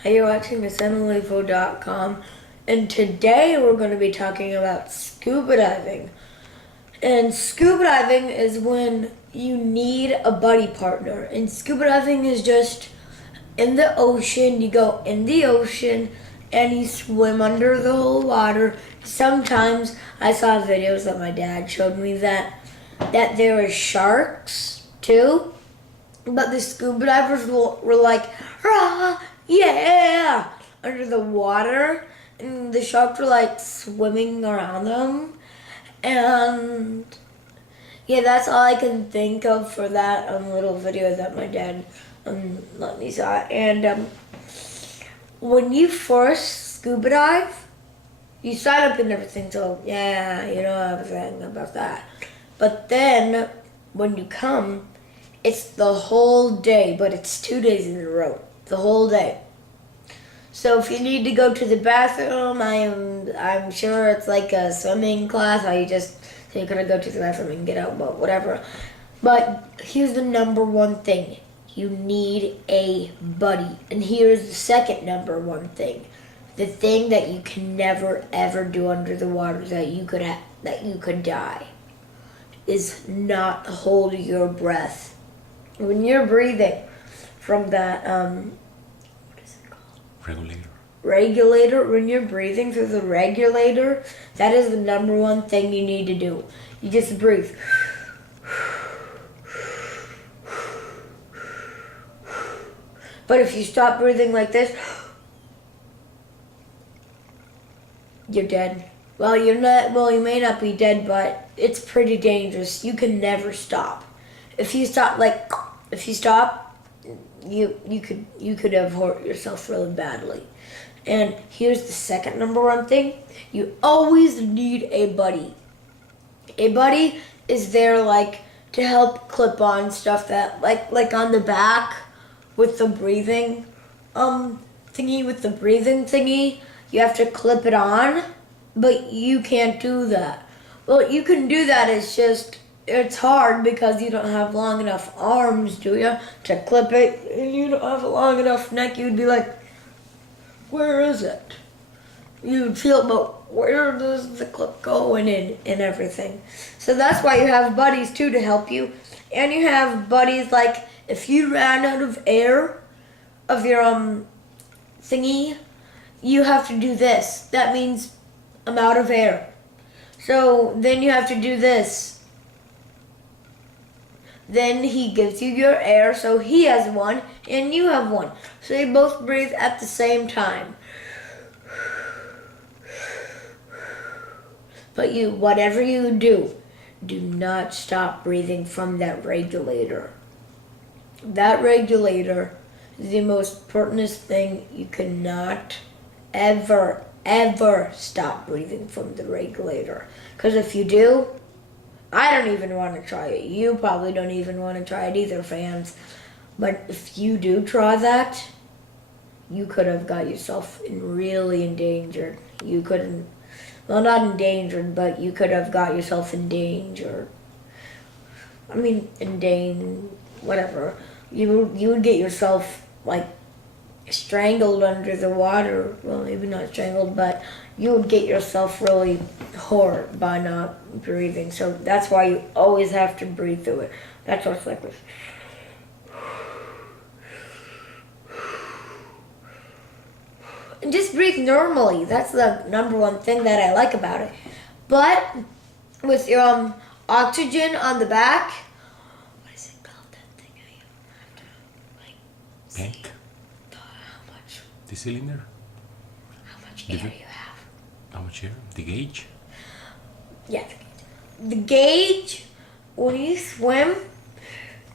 Hey, you're watching AssenOlivo.com, and today we're going to be talking about scuba diving. And scuba diving is when you need a buddy partner. And scuba diving is just in the ocean. You go in the ocean and you swim under the whole water. Sometimes I saw videos that my dad showed me that there were sharks too. But the scuba divers were like, rah, yeah, under the water. And the sharks were like swimming around them. And yeah, that's all I can think of for that little video that my dad let me saw. And when you first scuba dive, you sign up and everything, so yeah, you know everything about that. But then when you come, it's the whole day, but it's 2 days in a row, the whole day. So if you need to go to the bathroom, I'm sure it's like a swimming class. How you so you're gonna go to the bathroom and get out, but whatever. But here's the number one thing: you need a buddy. And here's the second number one thing: the thing that you can never ever do under the water that you could die is not hold your breath. When you're breathing from that what is it called? Regulator, when you're breathing through the regulator, that is the number one thing you need to do. You just breathe. But if you stop breathing like this, you're dead. Well, you may not be dead, but it's pretty dangerous. You can never stop. If you stop, you could have hurt yourself really badly. And here's the second number one thing: you always need a buddy. A buddy is there to help clip on stuff that like on the back with the breathing thingy. You have to clip it on, but you can't do that. Well, you can do that. It's hard because you don't have long enough arms, do you, to clip it, and you don't have a long enough neck. You'd be like, where is it? You'd feel, but where does the clip go and everything? So that's why you have buddies too to help you. And you have buddies if you ran out of air of your thingy, you have to do this. That means I'm out of air. So then you have to do this. Then he gives you your air, so he has one and you have one. So you both breathe at the same time. But whatever you do not stop breathing from that regulator. That regulator is the most important thing. You cannot ever stop breathing from the regulator. Because if you do, I don't even want to try it. You probably don't even want to try it either, fans. But if you do try that, you could have got yourself really endangered. You couldn't, well, not endangered, but you could have got yourself endangered. I mean, whatever. You would get yourself strangled under the water. Well, maybe not strangled, but you would get yourself really hurt by not breathing. So that's why you always have to breathe through it. That's what's like this. And just breathe normally. That's the number one thing that I like about it. But with your oxygen on the back, what is it called? That thing I have to tank. How much? The cylinder. How much air you have? How much air? The gauge? Yeah, the gauge. When you swim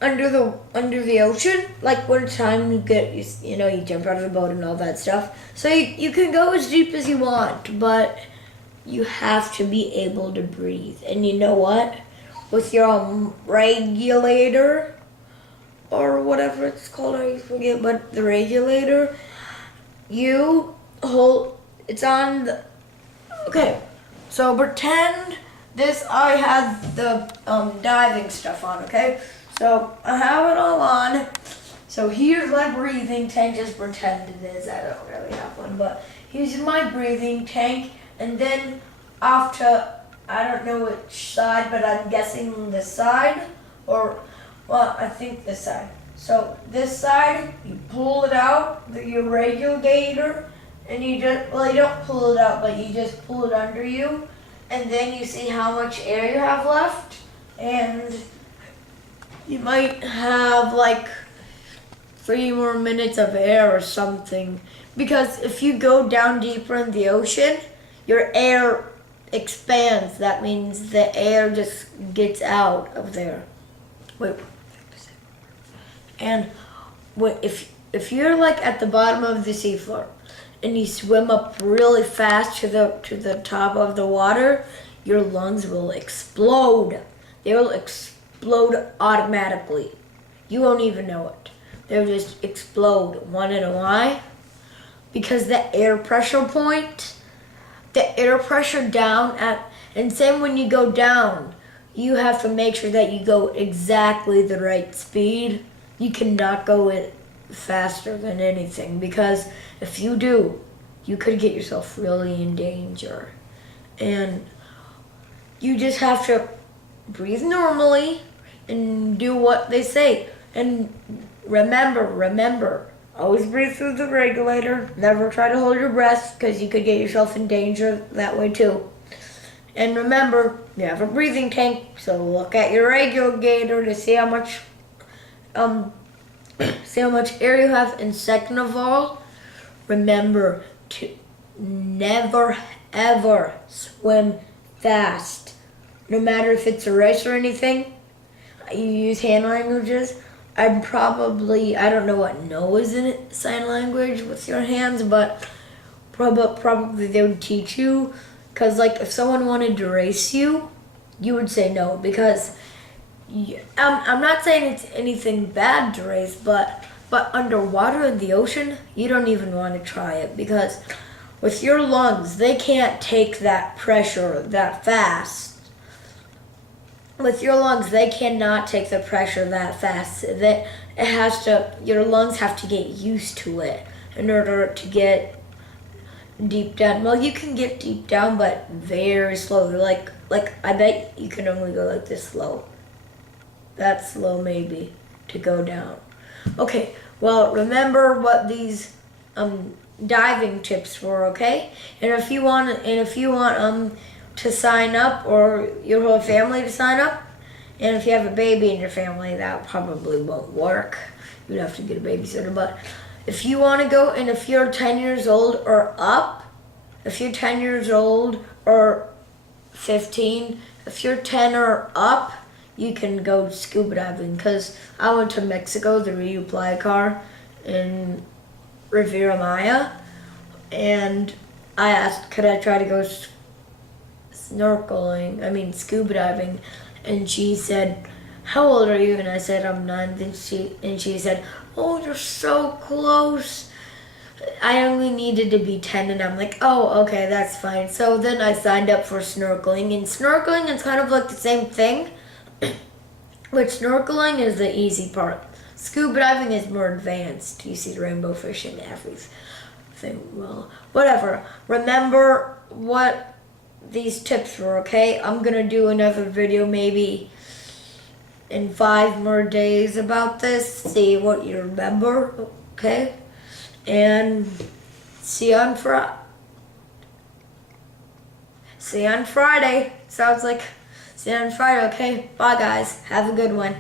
under the ocean, one time you jump out of the boat and all that stuff. So you can go as deep as you want, but you have to be able to breathe. And you know what? With your regulator or whatever it's called, I forget, but the regulator, you hold. It's on the. Okay, so pretend I had the diving stuff on. Okay. So I have it all on. So here's my breathing tank, just pretend it is, I don't really have one, but here's my breathing tank, and then off to, I don't know which side, but I'm guessing this side, or, well, I think this side. So this side, you pull it out, your regulator, and you just, well, you don't pull it out, but you just pull it under you, and then you see how much air you have left, and you might have like 3 more minutes of air or something. Because if you go down deeper in the ocean, your air expands. That means the air just gets out of there. Wait. And if you're like at the bottom of the seafloor and you swim up really fast to the top of the water, your lungs will explode. They will explode automatically. You won't even know it. They'll just explode. Wanna know why? Because the air pressure down and same when you go down, you have to make sure that you go exactly the right speed. You cannot go it faster than anything, because if you do, you could get yourself really in danger. And you just have to breathe normally and do what they say. And remember, always breathe through the regulator. Never try to hold your breath, because you could get yourself in danger that way too. And remember, you have a breathing tank, so look at your regulator to see how much air you have. And second of all, remember to never ever swim fast. No matter if it's a race or anything, you use hand languages. I don't know what no is in sign language with your hands, but probably they would teach you. Because like if someone wanted to race you, you would say no, because I'm not saying it's anything bad to race, but underwater in the ocean, you don't even want to try it, because with your lungs, they can't take that pressure that fast. With your lungs, they cannot take the pressure that fast. Your lungs have to get used to it in order to get deep down. Well, you can get deep down, but very slowly. Like I bet you can only go like this slow. That slow maybe to go down. Okay, well, remember what these diving tips were, okay? And if you want to sign up, or your whole family to sign up, and if you have a baby in your family, that probably won't work. You'd have to get a babysitter. But if you want to go, and if you're 10 years old or up, if you're 10 years old or 15, if you're 10 or up, you can go scuba diving. Because I went to Mexico, the resupply car in Riviera Maya, and I asked, could I try to go scuba diving, and she said, how old are you? And I said, I'm 9. And she said, oh, you're so close. I only needed to be 10, and I'm like, oh, okay, that's fine. So then I signed up for snorkeling, and snorkeling is kind of like the same thing, but snorkeling is the easy part. Scuba diving is more advanced. You see rainbow fish and everything. Well, whatever. Remember what these tips were, okay? I'm gonna do another video maybe in 5 more days about this. See what you remember, okay? And see you on Friday. See you on Friday. Sounds like see you on Friday, okay? Bye guys. Have a good one.